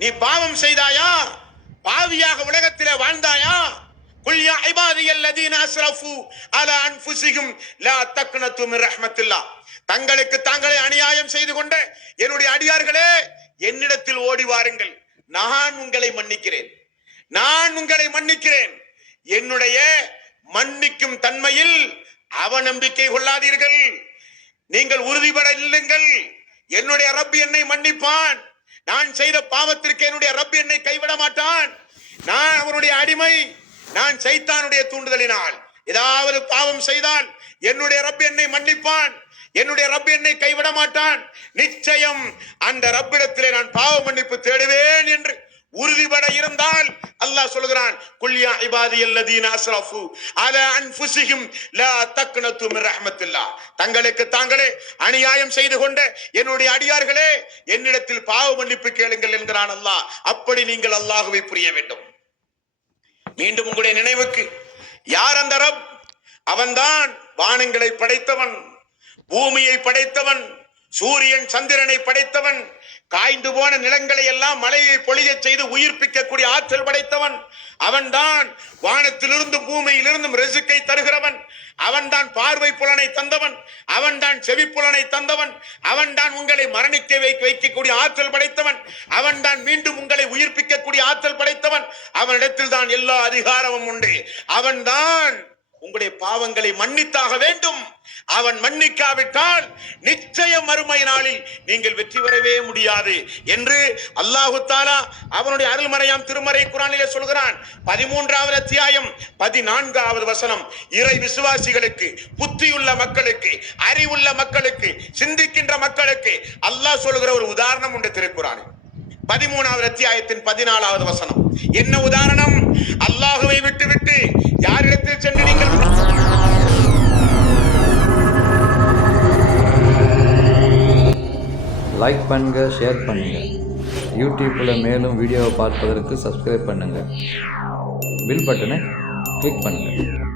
நீ பாவம் செய்தாயா பாவியாக உலகத்திலே வாழ்ந்தாயா குல் யா இபாதியல்லதீன அஸ்ரஃபு அலா அன்ஃபுஸிஹிம் லா தக்னது மின் ரஹ்மத்தில்லாஹ். தங்களுக்கு தாங்களே அநியாயம் செய்து கொண்ட என்னுடைய அடியார்களே என்னிடத்தில் ஓடி வாருங்கள். நான் உங்களை மன்னிக்கிறேன். நான் உங்களை மன்னிக்கிறேன். என்னுடைய மன்னிக்கும் தன்மையில் அவநம்பிக்கை கொள்ளாதீர்கள். நீங்கள் உறுதிபட இல்லுங்கள். என்னுடைய ரப் என்னை மன்னிப்பான். நான் செய்த பாவத்திற்கு என்னுடைய ரப் என்னை கைவிட மாட்டான். நான் அவனுடைய அடிமை. நான் சைத்தானுடைய தூண்டுதலினால். ஏதாவது பாவம் செய்தால் என்னுடைய ரப் என்னை மன்னிப்பான். என்னுடைய ரப் என்னை கைவிட மாட்டான். நிச்சயம் அந்த ரப்பிடத்திலே நான் பாவ மன்னிப்பு தேடுவேன் என்று உறுதிபட இருந்தால் அல்லாஹ் சொல்கிறான் குல்யா இபாதி அல்லதீன அஸ்ரஃபு அல அன்ஃபுஸிஹிம் லா தக்னது மின் ரஹ்மத்தில்லாஹ் தங்களுக்கு தாங்களே அநியாயம் செய்து கொண்ட என்னுடைய அடியார்களே என்னிடத்தில் பாவ மன்னிப்பு கேளுங்கள் என்கிறான் அல்லாஹ். அப்படி நீங்கள் அல்லாஹுவை புரிய வேண்டும். மீண்டும் உங்களுடைய நினைவுக்கு யார் அந்த ரப்? அவன்தான் வானங்களை படைத்தவன் பூமியை படைத்தவன் சூரியன் சந்திரனை படைத்தவன் காய்ந்து போன நிலங்களை எல்லாம் மழையை பொழிய செய்து உயிர்ப்பிக்கக்கூடிய ஆற்றல் படைத்தவன். அவன்தான் வானத்திலிருந்து பூமியிலிருந்தும் ரெசுக்கை தருகிறவன். அவன்தான் பார்வை புலனை தந்தவன். அவன்தான் செவி புலனை தந்தவன். அவன்தான் உங்களை மரணிக்க வைக்கக்கூடிய ஆற்றல் படைத்தவன். அவன்தான் மீண்டும் உங்களை உயிர்ப்பிக்கக்கூடிய ஆற்றல் படைத்தவன். அவனிடத்தில் தான் எல்லா அதிகாரமும் உண்டு. அவன்தான் உங்களுடைய பாவங்களை மன்னித்தாக வேண்டும். அவன் மன்னிக்காவிட்டால் நிச்சயம் மறுமை நாளில் நீங்கள் வெற்றி பெறவே முடியாது என்று அல்லாஹு தாலா அவனுடைய அருள்மறையாம் திருமறை குரானிலே சொல்கிறான். பதிமூன்றாவது அத்தியாயம் பதினான்காவது வசனம். இறை விசுவாசிகளுக்கு புத்தியுள்ள மக்களுக்கு அறிவுள்ள மக்களுக்கு சிந்திக்கின்ற மக்களுக்கு அல்லாஹ் சொல்கிற ஒரு உதாரணம் உண்டு திருக்குறானில். பதிமூணாவது அத்தியாயத்தின் பதினாலாவது வசனம். என்ன உதாரணம்? அல்லாஹுவை லைக் பண்ணுங்கள் ஷேர் பண்ணுங்கள் யூடியூப்பில் மேலும் வீடியோவை பார்ப்பதற்கு சப்ஸ்கிரைப் பண்ணுங்கள் பில் பட்டனை கிளிக் பண்ணுங்கள்